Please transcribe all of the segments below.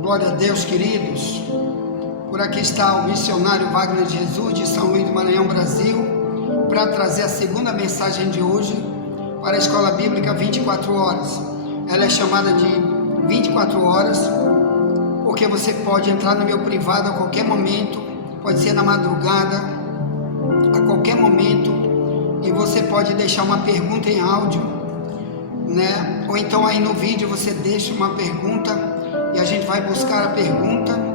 Glória a Deus, queridos. Por aqui está o missionário Wagner Jesus, de São Luís do Maranhão, Brasil, para trazer a segunda mensagem de hoje para a Escola Bíblica 24 horas. Ela é chamada de 24 horas, porque você pode entrar no meu privado a qualquer momento, pode ser na madrugada, a qualquer momento, e você pode deixar uma pergunta em áudio, né? Ou então aí no vídeo você deixa uma pergunta e a gente vai buscar a pergunta,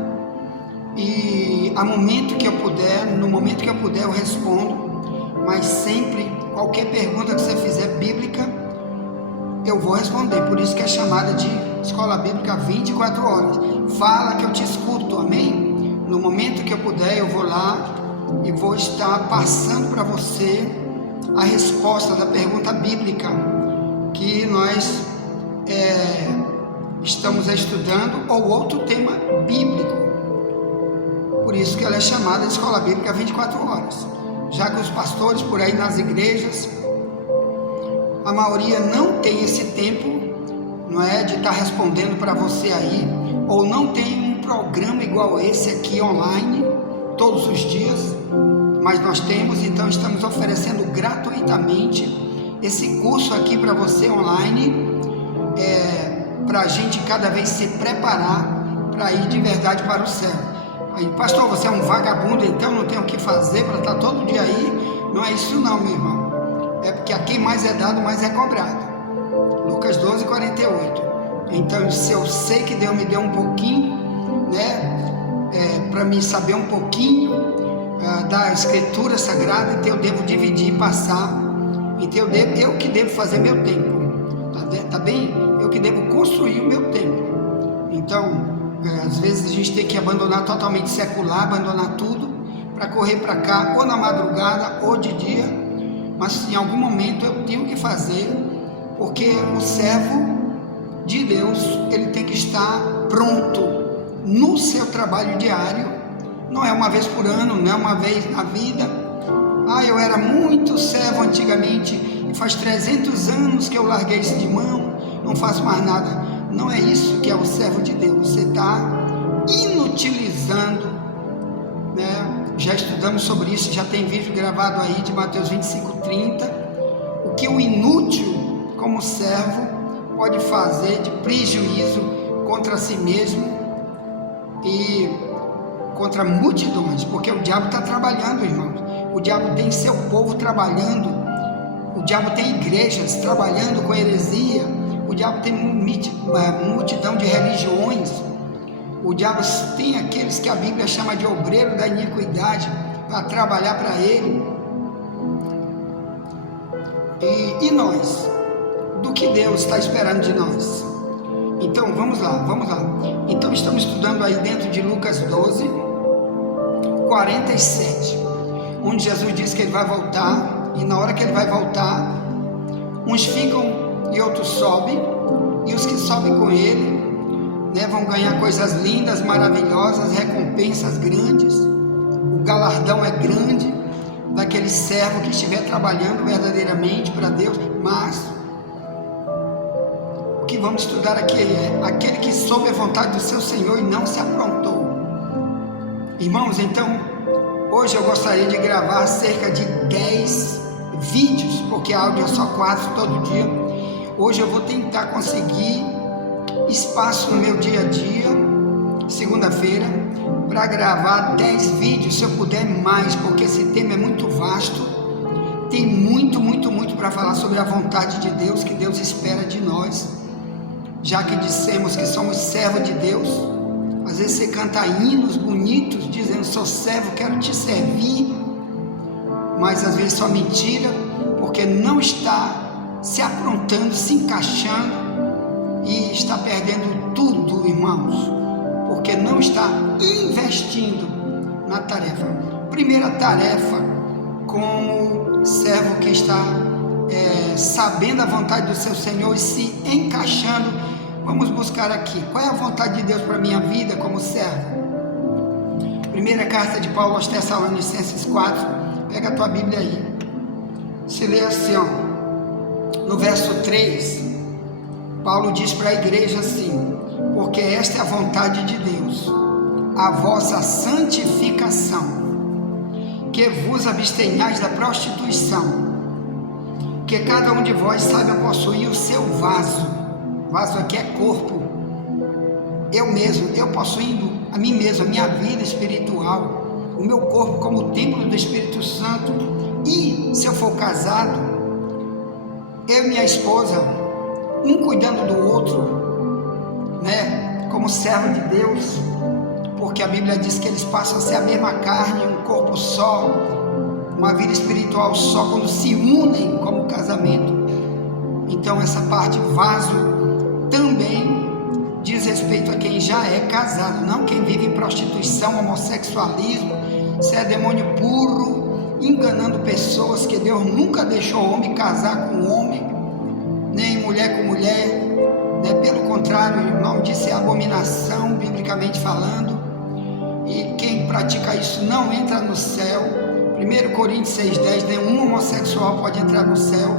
e no momento que eu puder eu respondo, mas sempre, qualquer pergunta que você fizer bíblica, eu vou responder. Por isso que é chamada de Escola Bíblica 24 horas. Fala que eu te escuto, amém? No momento que eu puder, eu vou lá e vou estar passando para você a resposta da pergunta bíblica que nós estamos estudando, ou outro tema bíblico. Por isso que ela é chamada de Escola Bíblica 24 horas. Já que os pastores por aí nas igrejas, a maioria não tem esse tempo, não é, de estar respondendo para você aí, ou não tem um programa igual esse aqui online, todos os dias, mas nós temos, então estamos oferecendo gratuitamente esse curso aqui para você online, para a gente cada vez se preparar para ir de verdade para o céu. Aí, pastor, você é um vagabundo, então não tem o que fazer para estar todo dia aí? Não é isso não, meu irmão. É porque a quem mais é dado, mais é cobrado. Lucas 12, 48. Então, se eu sei que Deus me deu um pouquinho, né, para me saber um pouquinho da Escritura Sagrada, então eu devo dividir e passar. Então eu que devo fazer meu tempo, tá bem? Eu que devo construir o meu tempo. Então, às vezes a gente tem que abandonar totalmente secular, abandonar tudo, para correr para cá, ou na madrugada, ou de dia, mas em algum momento eu tenho que fazer, porque o servo de Deus, ele tem que estar pronto no seu trabalho diário. Não é uma vez por ano, não é uma vez na vida. Eu era muito servo antigamente, e faz 300 anos que eu larguei isso de mão, não faço mais nada. Não é isso que é o servo de Deus. Você está inutilizando, né? Já estudamos sobre isso, já tem vídeo gravado aí de Mateus 25:30, o que o inútil como servo pode fazer de prejuízo contra si mesmo e contra multidões, porque o diabo está trabalhando, irmãos. O diabo tem seu povo trabalhando, o diabo tem igrejas trabalhando com heresia, o diabo tem multidão de religiões, o diabo tem aqueles que a Bíblia chama de obreiro da iniquidade para trabalhar para ele. E nós, do que Deus está esperando de nós? Então vamos lá. Então estamos estudando aí dentro de Lucas 12, 47, onde Jesus diz que ele vai voltar, e na hora que ele vai voltar, uns ficam e outros sobem, e os que sobem com ele, né, vão ganhar coisas lindas, maravilhosas, recompensas grandes. O galardão é grande daquele servo que estiver trabalhando verdadeiramente para Deus. Mas o que vamos estudar aqui é aquele que soube a vontade do seu Senhor e não se aprontou. Irmãos, então hoje eu gostaria de gravar cerca de 10 vídeos, porque áudio é só 4 todo dia. Hoje eu vou tentar conseguir espaço no meu dia a dia, segunda-feira, para gravar 10 vídeos, se eu puder mais, porque esse tema é muito vasto. Tem muito para falar sobre a vontade de Deus, que Deus espera de nós, já que dissemos que somos servos de Deus. Às vezes você canta hinos bonitos, dizendo, sou servo, quero te servir, mas às vezes só mentira, porque não está se aprontando, se encaixando, e está perdendo tudo, irmãos, porque não está investindo na tarefa. Primeira tarefa, como servo que está sabendo a vontade do seu Senhor e se encaixando. Vamos buscar aqui, qual é a vontade de Deus para a minha vida como servo? Primeira carta de Paulo aos Tessalonicenses 4, pega a tua Bíblia aí, se lê assim, ó, no verso 3, Paulo diz para a igreja assim: porque esta é a vontade de Deus, a vossa santificação, que vos abstenhais da prostituição, que cada um de vós saiba possuir o seu vaso. Vaso aqui é corpo. Eu mesmo, eu possuindo a mim mesmo, a minha vida espiritual, o meu corpo como templo do Espírito Santo. E se eu for casado, eu e minha esposa, um cuidando do outro, né, como servo de Deus, porque a Bíblia diz que eles passam a ser a mesma carne, um corpo só, uma vida espiritual só, quando se unem como casamento. Então essa parte vaso também diz respeito a quem já é casado, não quem vive em prostituição, homossexualismo, se é demônio puro, enganando pessoas, que Deus nunca deixou homem casar com homem, nem mulher com mulher, né? Pelo contrário, o nome disso é abominação, biblicamente falando, e quem pratica isso não entra no céu. 1 Coríntios 6,10, nenhum homossexual pode entrar no céu,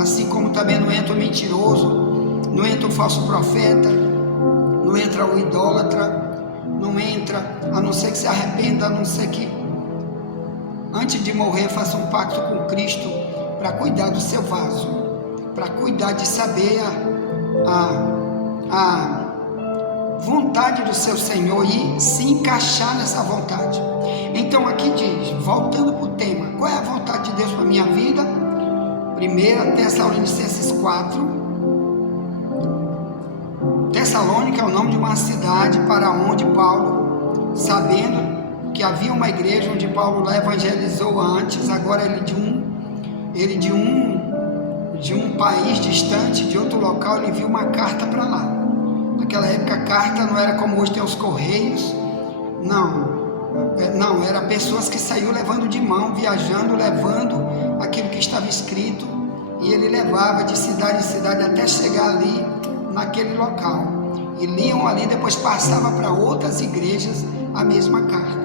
assim como também não entra o mentiroso, não entra o falso profeta, não entra o idólatra, não entra, a não ser que se arrependa, a não ser que antes de morrer faça um pacto com Cristo para cuidar do seu vaso, para cuidar de saber a vontade do seu Senhor e se encaixar nessa vontade. Então aqui diz, voltando para o tema, qual é a vontade de Deus para a minha vida? 1 Tessalonicenses 4. Tessalônica é o nome de uma cidade para onde Paulo, sabendo que havia uma igreja onde Paulo lá evangelizou antes, agora ele de um país distante, de outro local, ele enviou uma carta para lá. Naquela época a carta não era como hoje tem os correios, não, era pessoas que saíam levando de mão, viajando, levando aquilo que estava escrito, e ele levava de cidade em cidade até chegar ali naquele local, e liam ali, depois passava para outras igrejas a mesma carta.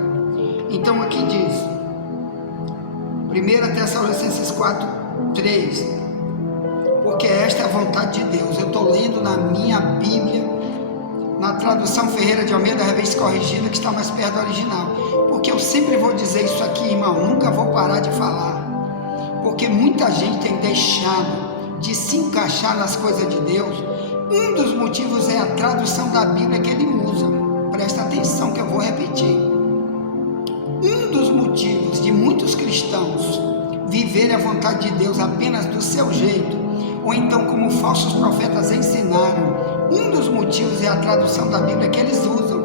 Então aqui diz 1 Tessalonicenses 4:3, porque esta é a vontade de Deus. Eu estou lendo na minha Bíblia, na tradução Ferreira de Almeida, revista corrigida, que está mais perto do original, porque eu sempre vou dizer isso aqui, irmão, nunca vou parar de falar, porque muita gente tem deixado de se encaixar nas coisas de Deus. Um dos motivos é a tradução da Bíblia que ele usa. Presta atenção que eu vou repetir. Um dos motivos de muitos cristãos viverem a vontade de Deus apenas do seu jeito, ou então como falsos profetas ensinaram, um dos motivos é a tradução da Bíblia que eles usam,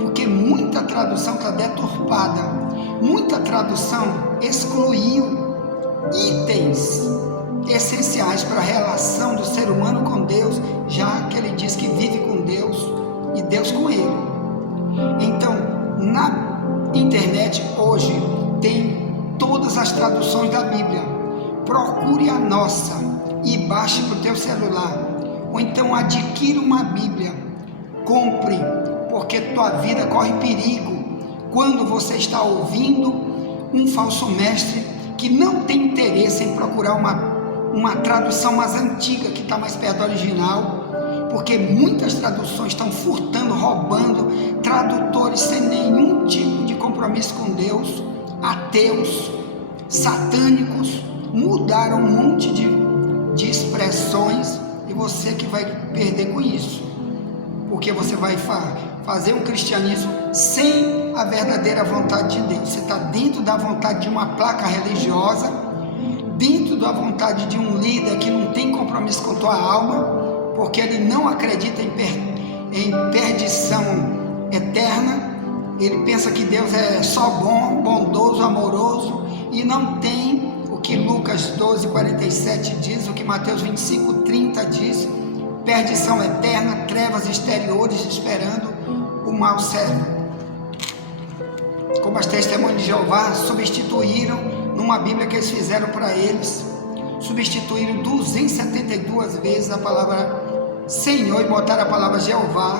porque muita tradução está deturpada, muita tradução excluiu itens essenciais para a relação do ser humano com Deus, já que ele diz que vive com Deus e Deus com ele. Então, na internet hoje tem todas as traduções da Bíblia. Procure a nossa e baixe para o teu celular, ou então adquira uma Bíblia, compre, porque tua vida corre perigo quando você está ouvindo um falso mestre que não tem interesse em procurar uma tradução mais antiga, que está mais perto do original, porque muitas traduções estão furtando, roubando, tradutores sem nenhum tipo de compromisso com Deus, ateus, satânicos, mudaram um monte de expressões, e você que vai perder com isso, porque você vai fazer um cristianismo sem a verdadeira vontade de Deus. Você está dentro da vontade de uma placa religiosa, dentro da vontade de um líder que não tem compromisso com tua alma, porque ele não acredita em perdição eterna. Ele pensa que Deus é só bom, bondoso, amoroso, e não tem o que Lucas 12:47 diz, o que Mateus 25:30 diz: perdição eterna, trevas exteriores esperando o mau servo. Como as testemunhas de Jeová substituíram, numa Bíblia que eles fizeram para eles, substituíram 272 vezes a palavra Senhor e botaram a palavra Jeová,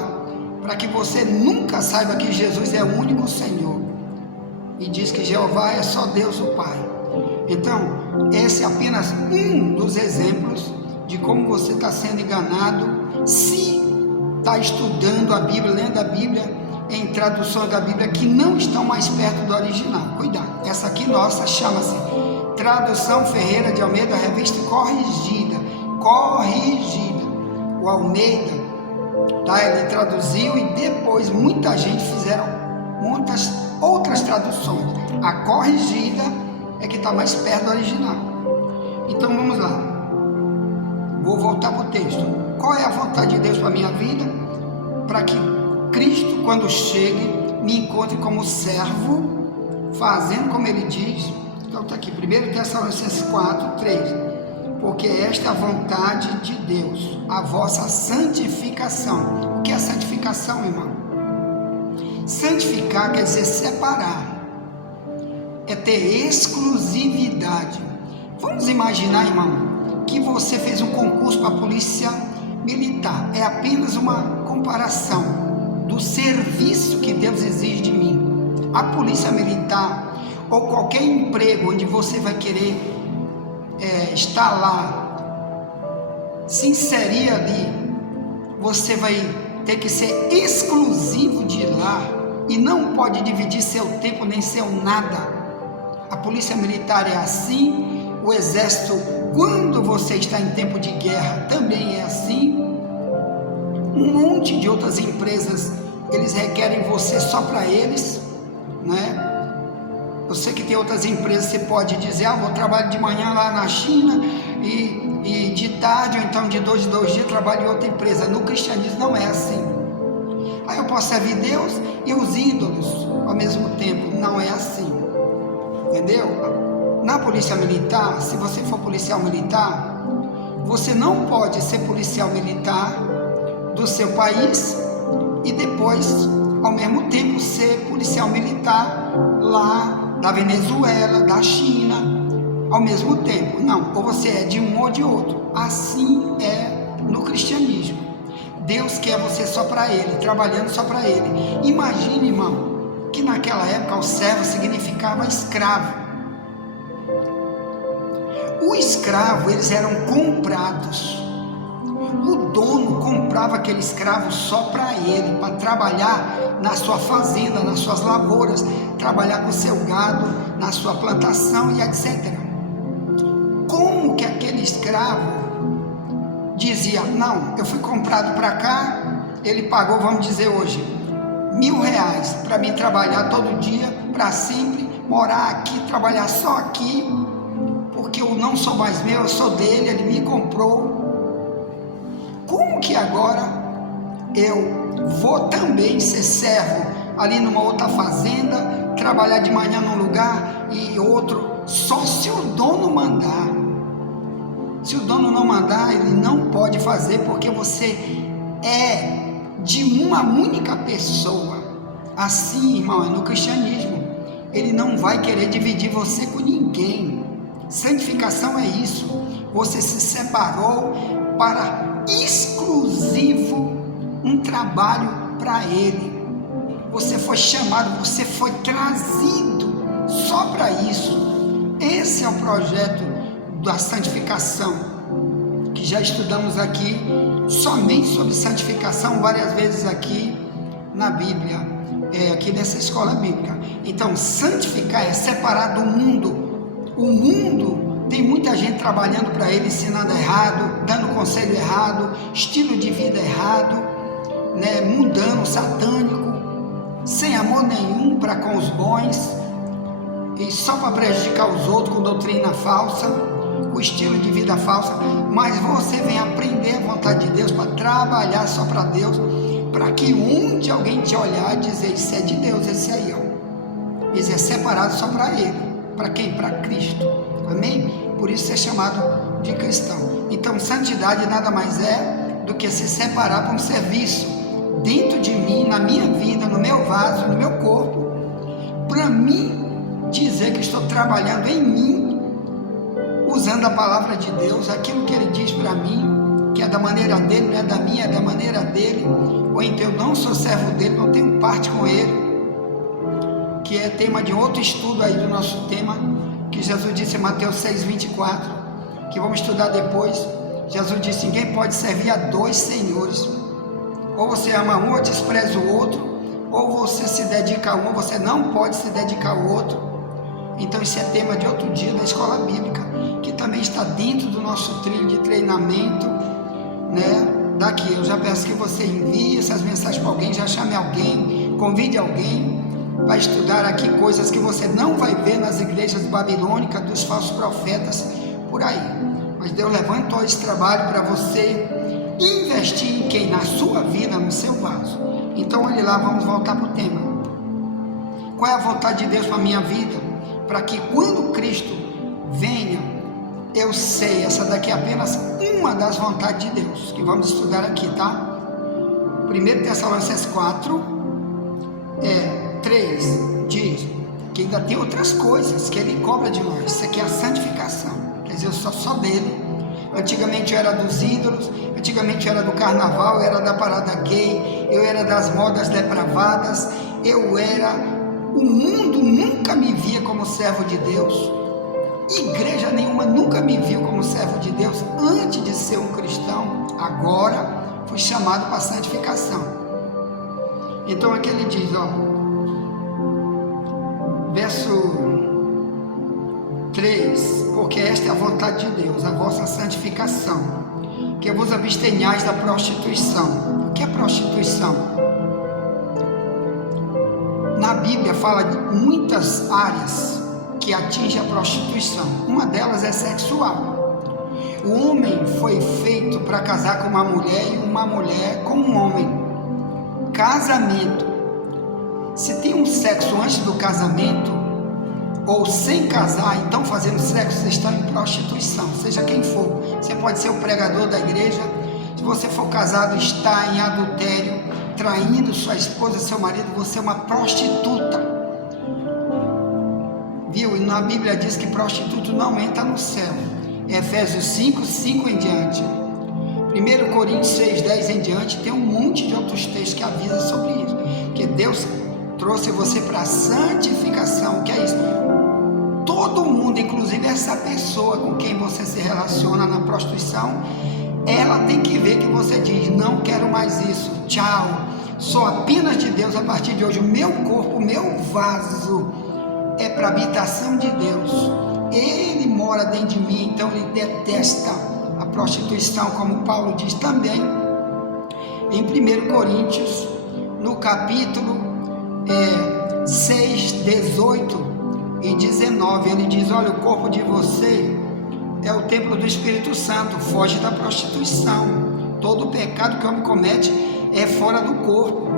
para que você nunca saiba que Jesus é o único Senhor, e diz que Jeová é só Deus o Pai. Então, esse é apenas um dos exemplos de como você está sendo enganado Se está estudando a Bíblia, lendo a Bíblia, em traduções da Bíblia que não estão mais perto do original, cuidado. Essa aqui nossa chama-se Tradução Ferreira de Almeida, revista corrigida. O Almeida, tá? Ele traduziu e depois muita gente fizeram muitas outras traduções. A corrigida é que está mais perto do original. Então vamos lá. Vou voltar para o texto. Qual é a vontade de Deus para a minha vida? Para que Cristo, quando chegue, me encontre como servo, fazendo como ele diz. Então está aqui, 1 Tessalonicenses 4:3. Porque esta é a vontade de Deus, a vossa santificação. O que é santificação, irmão? Santificar quer dizer separar, é ter exclusividade. Vamos imaginar, irmão, que você fez um concurso para a polícia militar. É apenas uma comparação do serviço que Deus exige de mim. A polícia militar ou qualquer emprego onde você vai querer estar lá, se inserir ali, você vai ter que ser exclusivo de lá e não pode dividir seu tempo nem seu nada. A polícia militar é assim, o exército, quando você está em tempo de guerra, também é assim. Um monte de outras empresas, eles requerem você só para eles, né? Eu sei que tem outras empresas, você pode dizer, vou trabalhar de manhã lá na China e de tarde, ou então de dois dias, trabalho em outra empresa. No cristianismo não é assim. Aí eu posso servir Deus e os ídolos ao mesmo tempo. Não é assim. Entendeu? Na polícia militar, se você for policial militar, você não pode ser policial militar do seu país e depois, ao mesmo tempo, ser policial militar lá da Venezuela, da China, ao mesmo tempo. Não, ou você é de um ou de outro. Assim é no cristianismo. Deus quer você só para Ele, trabalhando só para Ele. Imagine, irmão, que naquela época o servo significava escravo. O escravo, eles eram comprados. O dono comprava aquele escravo só para ele, para trabalhar na sua fazenda, nas suas lavouras, trabalhar com o seu gado, na sua plantação e etc. Como que aquele escravo dizia, não, eu fui comprado para cá, ele pagou, vamos dizer hoje, R$1.000 para mim trabalhar todo dia, para sempre, morar aqui, trabalhar só aqui, porque eu não sou mais meu, eu sou dele, ele me comprou. Como que agora eu vou também ser servo ali numa outra fazenda, trabalhar de manhã num lugar e outro, só se o dono mandar? Se o dono não mandar, ele não pode fazer, porque você é de uma única pessoa. Assim, irmão, é no cristianismo. Ele não vai querer dividir você com ninguém. Santificação é isso. Você se separou para exclusivo um trabalho para Ele. Você foi chamado, você foi trazido só para isso. Esse é o projeto da santificação, que já estudamos aqui, somente sobre santificação, várias vezes aqui na Bíblia, aqui nessa escola bíblica. Então, santificar é separar do mundo. O mundo tem muita gente trabalhando para ele, ensinando errado, dando conselho errado, estilo de vida errado, né, mundano, satânico, sem amor nenhum para com os bons, e só para prejudicar os outros com doutrina falsa, com estilo de vida falsa. Mas você vem aprender a vontade de Deus, para trabalhar só para Deus, para que onde alguém te olhar e dizer, isso é de Deus, esse aí, ó. Esse é separado só para Ele. Para quem? Para Cristo. Amém? Por isso é chamado de cristão. Então, santidade nada mais é do que se separar para um serviço dentro de mim, na minha vida, no meu vaso, no meu corpo, para mim dizer que estou trabalhando em mim, usando a palavra de Deus, aquilo que Ele diz para mim, que é da maneira dele, não é da minha, é da maneira dele, ou então eu não sou servo dele, não tenho parte com ele, que é tema de outro estudo aí do nosso tema, que Jesus disse em Mateus 6:24, que vamos estudar depois, Jesus disse: ninguém pode servir a dois senhores. Ou você ama um ou despreza o outro, ou você se dedica a um, ou você não pode se dedicar ao outro. Então isso é tema de outro dia da escola bíblica, que também está dentro do nosso trilho de treinamento, né? Daqui eu já peço que você envie essas mensagens para alguém, já chame alguém, convide alguém para estudar aqui coisas que você não vai ver nas igrejas babilônicas dos falsos profetas por aí. Mas Deus levantou esse trabalho para você investir em quem? Na sua vida, no seu vaso. Então olhe lá, vamos voltar para o tema. Qual é a vontade de Deus para a minha vida? Para que quando Cristo venha, eu sei, essa daqui é apenas uma das vontades de Deus, que vamos estudar aqui, tá? 1 Tessalonicenses 4, 3, diz que ainda tem outras coisas que Ele cobra de nós. Isso aqui é a santificação, quer dizer, eu sou só dele. Antigamente eu era dos ídolos, antigamente eu era do carnaval, eu era da parada gay, eu era das modas depravadas, o mundo nunca me via como servo de Deus, igreja nenhuma nunca me viu como servo de Deus antes de ser um cristão. Agora fui chamado para a santificação. Então aqui ele diz, verso 3, porque esta é a vontade de Deus, a vossa santificação, que vos abstenhais da prostituição. O que é prostituição? Na Bíblia fala de muitas áreas que atingem a prostituição. Uma delas é sexual. O homem foi feito para casar com uma mulher e uma mulher com um homem. Casamento. Se tem um sexo antes do casamento, ou sem casar, então fazendo sexo, você está em prostituição, seja quem for. Você pode ser o pregador da igreja, se você for casado, está em adultério, traindo sua esposa, seu marido, você é uma prostituta. Viu? E na Bíblia diz que prostituto não entra no céu. Efésios 5, 5 em diante. 1 Coríntios 6, 10 em diante, tem um monte de outros textos que avisam sobre isso. Porque Deus trouxe você para a santificação. O que é isso? Todo mundo, inclusive essa pessoa com quem você se relaciona na prostituição, ela tem que ver que você diz: não quero mais isso, tchau, sou apenas de Deus a partir de hoje. O meu corpo, o meu vaso é para a habitação de Deus, Ele mora dentro de mim. Então ele detesta a prostituição, como Paulo diz também em 1 Coríntios, no capítulo 6, 18 e 19, ele diz: olha, o corpo de você é o templo do Espírito Santo, foge da prostituição. Todo o pecado que o homem comete é fora do corpo,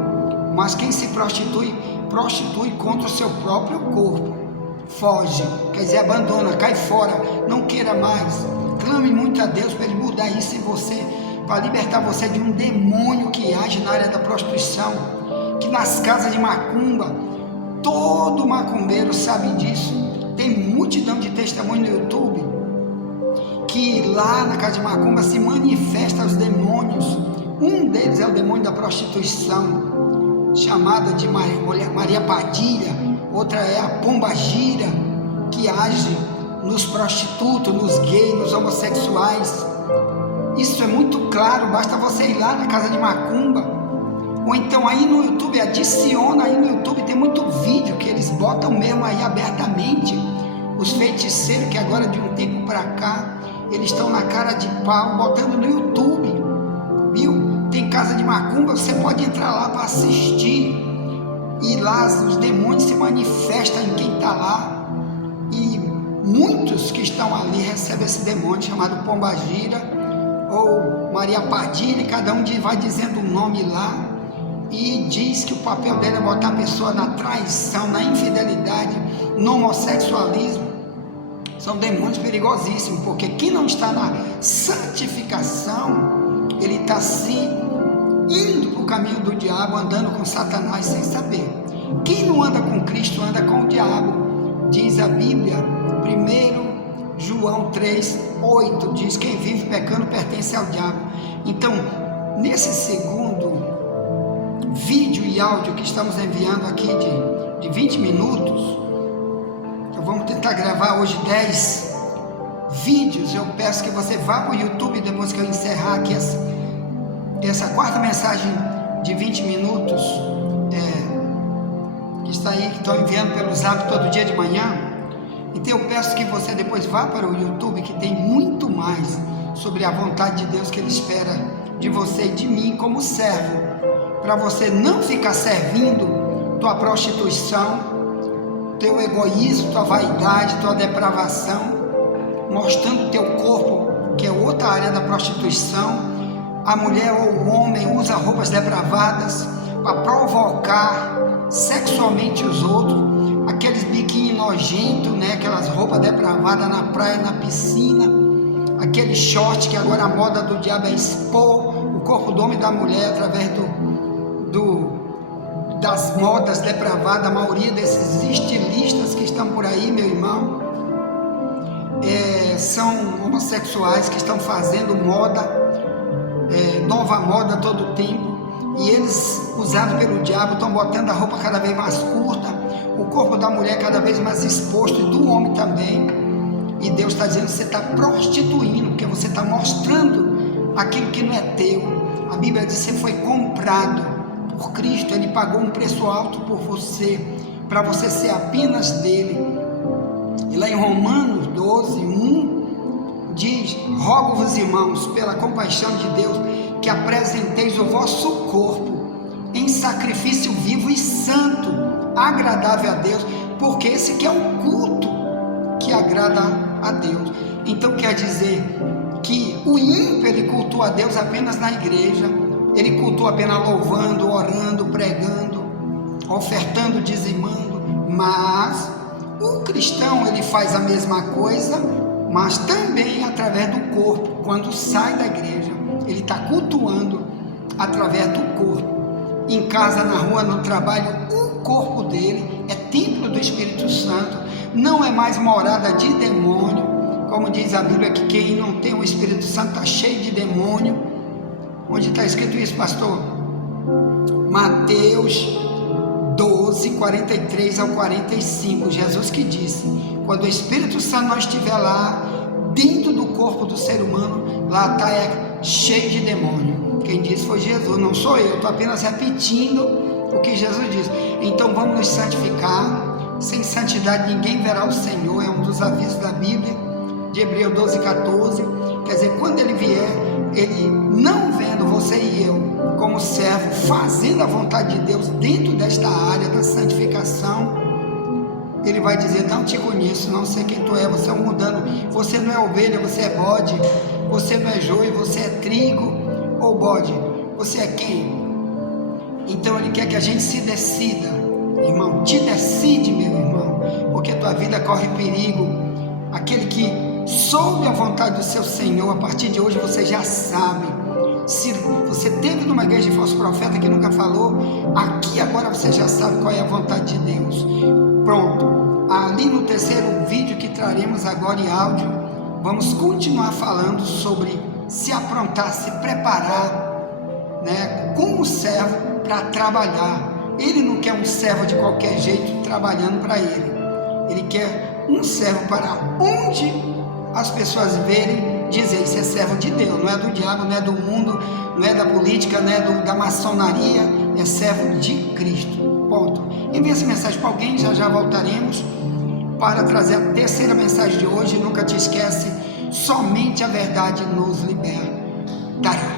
mas quem se prostitui, prostitui contra o seu próprio corpo. Foge, quer dizer, abandona, cai fora, não queira mais. Clame muito a Deus para Ele mudar isso em você, para libertar você de um demônio que age na área da prostituição, que nas casas de macumba, todo macumbeiro sabe disso. Tem multidão de testemunhos no YouTube, que lá na casa de macumba se manifestam os demônios. Um deles é o demônio da prostituição, chamada de Maria Padilha. Outra é a Pombagira, que age nos prostitutos, nos gays, nos homossexuais. Isso é muito claro, basta você ir lá na casa de macumba, ou então aí no YouTube, adiciona aí no YouTube, tem muito vídeo que eles botam mesmo aí abertamente. Os feiticeiros que agora de um tempo para cá, eles estão na cara de pau, botando no YouTube, viu? Tem casa de macumba, você pode entrar lá para assistir, e lá os demônios se manifestam em quem está lá, e muitos que estão ali recebem esse demônio chamado Pombagira ou Maria Padilha, e cada um vai dizendo um nome lá, e diz que o papel dele é botar a pessoa na traição, na infidelidade, no homossexualismo. São demônios perigosíssimos, porque quem não está na santificação, ele está se indo para o caminho do diabo, andando com Satanás sem saber. Quem não anda com Cristo anda com o diabo. Diz a Bíblia, 1 João 3, 8, diz: quem vive pecando pertence ao diabo. Então, nesse segundo vídeo e áudio que estamos enviando aqui de 20 minutos, então vamos tentar gravar hoje 10 vídeos. Eu peço que você vá para o YouTube depois que eu encerrar aqui essa quarta mensagem de 20 minutos, que está aí, que estão enviando pelo Zap todo dia de manhã. Então eu peço que você depois vá para o YouTube, que tem muito mais sobre a vontade de Deus que Ele espera de você e de mim como servo, para você não ficar servindo tua prostituição, teu egoísmo, tua vaidade, tua depravação, mostrando teu corpo, que é outra área da prostituição. A mulher ou o homem usa roupas depravadas para provocar sexualmente os outros, aqueles biquíni nojentos, né? Aquelas roupas depravadas na praia, na piscina, aquele short que agora a moda do diabo é expor o corpo do homem e da mulher através das modas depravadas. A maioria desses estilistas que estão por aí, meu irmão, são homossexuais que estão fazendo moda, nova moda todo o tempo, e eles, usados pelo diabo, estão botando a roupa cada vez mais curta, o corpo da mulher cada vez mais exposto, e do homem também. E Deus está dizendo que você está prostituindo, porque você está mostrando aquilo que não é teu. A Bíblia diz que você foi comprado por Cristo, Ele pagou um preço alto por você, para você ser apenas dele. E lá em Romanos 12:1 diz: rogo-vos, irmãos, pela compaixão de Deus, que apresenteis o vosso corpo em sacrifício vivo e santo, agradável a Deus, porque esse que é o culto que agrada a Deus. Então quer dizer que o ímpio, ele cultua a Deus apenas na igreja, ele cultua apenas louvando, orando, pregando, ofertando, dizimando. Mas o cristão, ele faz a mesma coisa, mas também através do corpo. Quando sai da igreja, ele está cultuando através do corpo. Em casa, na rua, no trabalho, o corpo dele é templo do Espírito Santo, não é mais morada de demônio. Como diz a Bíblia, que quem não tem o Espírito Santo está cheio de demônio. Onde está escrito isso, pastor? Mateus 12:43-45, Jesus que disse: quando o Espírito Santo não estiver lá, dentro do corpo do ser humano, lá está cheio de demônio. Quem disse foi Jesus, não sou eu, estou apenas repetindo o que Jesus disse. Então vamos nos santificar, sem santidade ninguém verá o Senhor, é um dos avisos da Bíblia, de Hebreus 12:14, quer dizer, quando Ele vier, Ele não vendo você e eu como servo, fazendo a vontade de Deus dentro desta área da santificação, Ele vai dizer: não te conheço, não sei quem tu é, você é um mudando, você não é ovelha, você é bode, você não é joio, você é trigo ou bode, você é quem? Então Ele quer que a gente se decida, irmão, te decide, meu irmão, porque tua vida corre perigo. Aquele que soube a vontade do seu Senhor, a partir de hoje você já sabe. Se você teve numa igreja de falso profeta que nunca falou, aqui agora você já sabe qual é a vontade de Deus. Pronto, ali no terceiro vídeo que traremos agora em áudio, vamos continuar falando sobre se aprontar, se preparar, né, como servo para trabalhar. Ele não quer um servo de qualquer jeito trabalhando para ele. Ele quer um servo para onde as pessoas verem, dizer: isso é servo de Deus, não é do diabo, não é do mundo, não é da política, não é da maçonaria, é servo de Cristo. Ponto. Envie essa mensagem para alguém, já voltaremos para trazer a terceira mensagem de hoje. Nunca te esquece, somente a verdade nos libertará.